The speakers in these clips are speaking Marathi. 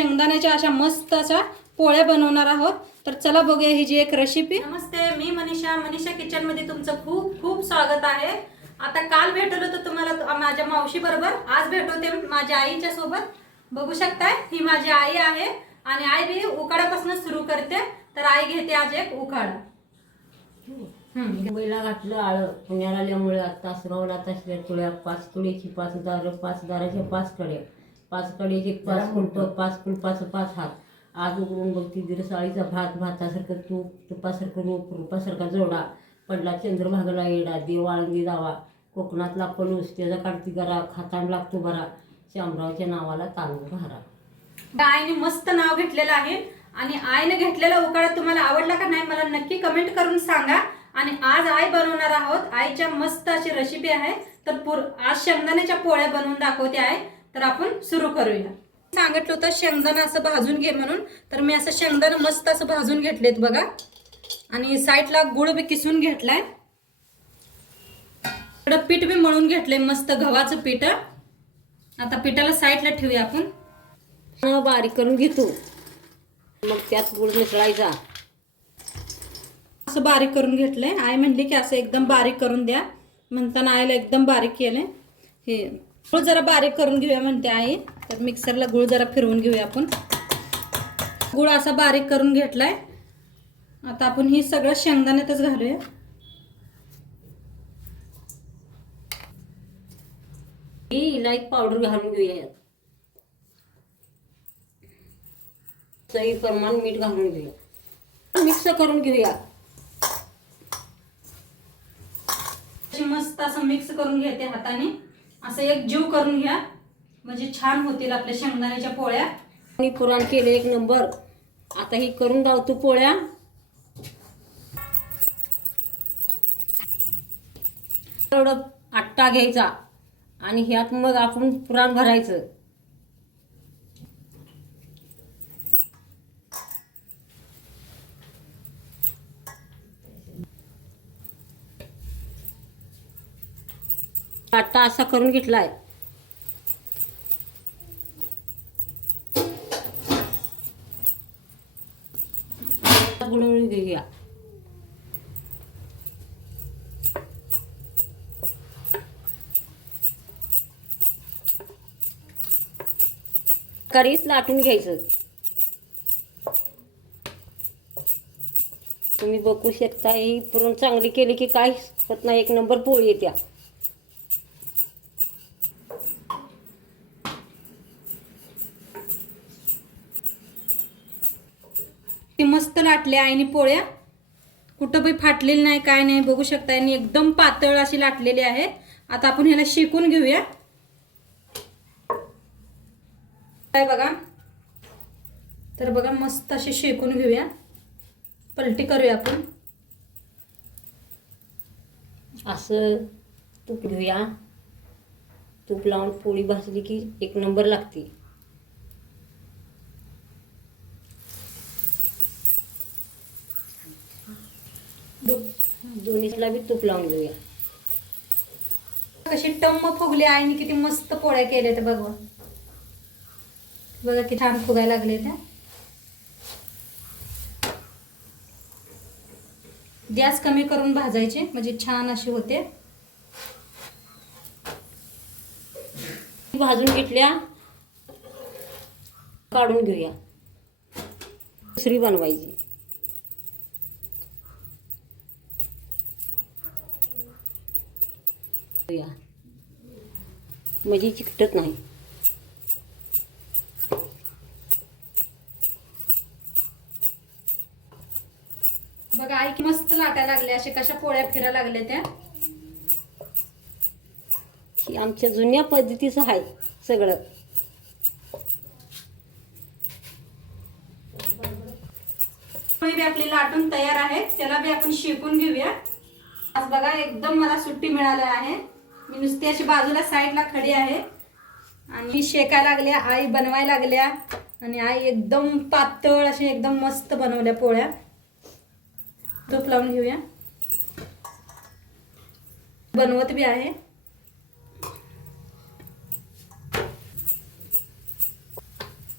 शेंगदाण्याच्या अशा मस्त अशा पोळ्या बनवणार आहोत. तर चला बघूया ही जी एक रेसिपी नमस्ते मी मनीषा. मनीषा किचनमध्ये तुमचं खूप खूप स्वागत आहे. आता काल भेटलो होतं तुम्हाला तु- माझ्या मावशी बरोबर. आज भेटवते माझ्या आईच्या सोबत. बघू शकताय ही माझी आई आहे आणि आई बी उकाडापासून सुरू करते. तर आई घेते आज एक उकाडा. मुंबईला घातलं आळं. पुण्याला आल्यामुळे आता सुरवला तसल्या तुळ्या पाच तुळीची पाच दार पाच दाराच्या पाच कड्या पाच कड्याचे पाच कुंट पाच कुंपाचं पाच हात. आज उघडून बघती दिरसाळीचा भात भातासारखं तूप तुपासारखं रूप रूपासारखा जोडा. पडला चंद्रभागला येडा देव आळंदी दावा कोकणातला पणूस त्याचा काढती गरा खातान लागतो बरा. शामरावच्या नावाला तांदूळ भारा. आईने मस्त नाव घेतलेलं आहे. आणि आईने घेतलेला उकाडा तुम्हाला आवडला का नाही मला नक्की कमेंट करून सांगा. आणि आज आई बनवणार आहोत. आईच्या मस्त अशी रेसिपी आहे. तर पूर आज शेंगदाण्याच्या पोळ्या बनवून दाखवते आहे तर आपण सुरू करूया. सांगितलं होतं शेंगदाणा असं भाजून घे म्हणून. तर मी असं शेंगदाणा मस्त असं भाजून घेतलेत बघा. आणि साईडला गुळ बी किसून घेतलाय. इकडं पीठ बी मळून घेतलंय मस्त गव्हाचं पीठ. आता पिठाला साईडला ठेवूया आपण. बारीक करून घेतो. मग त्यात गुळ मिसळायचा. असं बारीक करून घेतलंय. आई म्हणली की असं एकदम बारीक करून द्या. म्हणताना आईला एकदम बारीक केलंय. हे गुळ जरा बारीक करून घेऊया म्हणते आई. तर मिक्सरला गुळ जरा फिरवून घेऊया आपण. गुळ असा बारीक करून घेतलाय. आता आपण ही सगळं शेंगदाण्यातच घालूया. ही इलायची पावडर घालून घेऊया यात. चवी प्रमाण मीठ घालून घेऊया. मिक्स करून घेऊया. मस्त असं मिक्स करून घेते हाताने. असं एक जीव करून घ्या. म्हणजे छान होतील आपल्या शेंगदाण्याच्या पोळ्या. मी पुराण केलं एक नंबर. आता ही करून दावतो पोळ्या. एवढं आट्टा घ्यायचा. आणि ह्यात मग आपण पुराण भरायचं. आट्टा असा करून घेतलाय. बुडवून घेऊया. करीत लाटून घ्यायचं. तुम्ही बघू शकता ही पुरण चांगली केली की काहीच होत नाही. एक नंबर पोळी येत्या ते मस्त लाटली आईने पोळ्या. कुठं बाई फाटलेली नाही काय नाही बघू शकता. आणि एकदम पातळ अशी लाटलेली आहे आता आपण ह्याला शेकून घेऊया. काय बघा? तर बघा मस्त अशी शेकून घेऊया. पलटी करूया आपण. असं तूप घेऊया. तूप लावून पोळी भाजली की एक नंबर लागते. दोन्हीला बी तूप लावून घेऊया. कशी टम्म फुगली आईने किती मस्त पोळ्या केल्या त्या बघा. बघा किती छान फुगायला लागले त्या. गॅस कमी करून भाजायचे म्हणजे छान असे होते. भाजून घेतल्या काढून घेऊया. दुसरी बनवायची. घेऊया. म्हणजे चिकटत नाही. बघा आई की मस्त लाटायला लागल्या अशा कशा पोळ्या फिरायला लागल्या त्या. ही आमच्या जुन्या पद्धतीचं आहे सगळं. बी आपली लाटून तयार आहे त्याला बी आपण शेकून घेऊया. आज बघा एकदम मला सुट्टी मिळाली आहे. मी नुसती अशी बाजूला साईडला खडी आहे आणि मी शेकाय लागल्या आई बनवायला लागल्या. आणि आई एकदम पातळ अशी एकदम मस्त बनवल्या पोळ्या. तूप लावून घेऊया. बनवत बी आहे.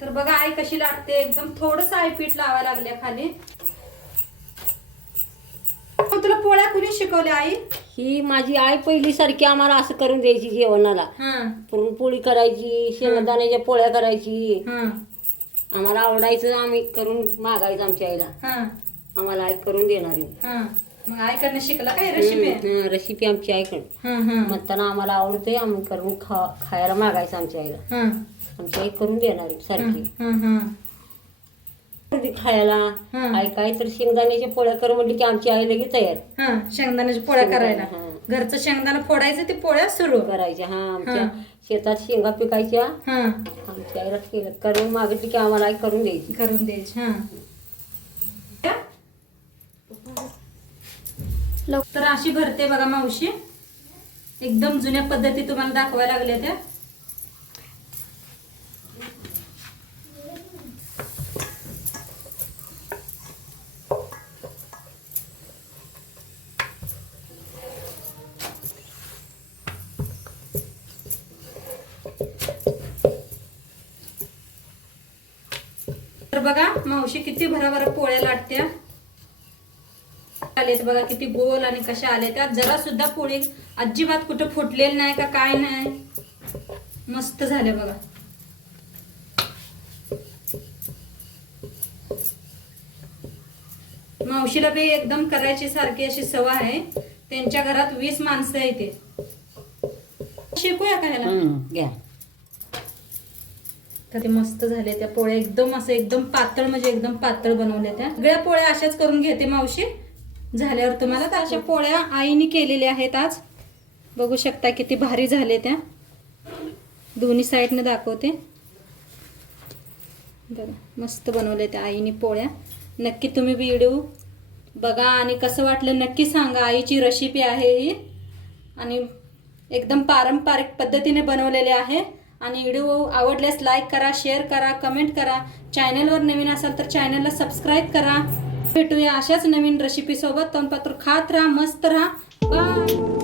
तर बघा आई कशी लागते. एकदम थोडस आई पीठ लावायला लागल्या खाली. तुला पोळ्या कुणी शिकवल्या आई? ही माझी आई पहिली सारखी आम्हाला असं करून द्यायची जेवणाला. हा. पुरणपोळी करायची शेंगदाण्याच्या पोळ्या करायची. आम्हाला आवडायचं आम्ही करून मागायचं आमच्या आईला. हा. आम्हाला आई करून देणारी हा. मग आईकडनं शिकला काय रेसिपी रेसिपी आमची आईकडं. हा हा. म्हणताना आम्हाला आवडते आम्ही करून खा खायला मागायचं आमच्या आईला. हा. आमची आई करून देणारी सारखी. हा हा. खायला? हं. आई काय तर शेंगदाण्याच्या पोळ्या कर म्हणली की आमची आई लगेच तयार. हा शेंगदाण्याच्या पोळ्या करायला. हा. घरचं शेंगदाणा फोडायचं ते पोळ्या सुरू. करायच्या हा आमच्या हं. शेतात शेंगा पिकायच्या. हा. आमच्या आईला केलं करून मागितली की आम्हाला आई करून द्यायची. करून द्यायची हा. तर अशी भरते बघा मावशी. एकदम जुन्या पद्धती तुम्हाला दाखवायला लागल्या त्या तर बघा मावशी किती भराभरा पोळ्या लाटत्या. आले बघा किती गोल आणि कशा आल्या त्या जरा सुद्धा पोळी अजिबात कुठं फुटलेली नाही का काय नाही. मस्त झाल्या बघा. मावशीला बी एकदम करायची सारखी अशी सवय आहे. त्यांच्या घरात वीस माणसं आहे ते. शिकूया का ह्याला? घ्या. तर ते मस्त झाले. त्या पोळ्या एकदम असं एकदम पातळ म्हणजे एकदम पातळ बनवल्या त्या. सगळ्या पोळ्या अशाच करून घेते मावशी. झाल्यावर तुम्हाला तर अशा पोळ्या आईने केलेल्या आहेत आज. बघू शकता किती भारी झाले त्या. दोन्ही साईडने दाखवते. बघा मस्त बनवले त्या आईने पोळ्या. नक्की तुम्ही व्हिडिओ बघा आणि कसं वाटलं नक्की सांगा. आईची रेसिपी आहे ही. आणि एकदम पारंपरिक पद्धतीने बनवलेले आहे. आणि व्हिडिओ आवडल्यास लाईक करा शेअर करा कमेंट करा. चॅनलवर नवीन असाल तर चॅनलला सबस्क्राईब करा. भेटूया अशाच नवीन रेसिपीसोबत तोंडपात्र खात राहा मस्त राहा. बाय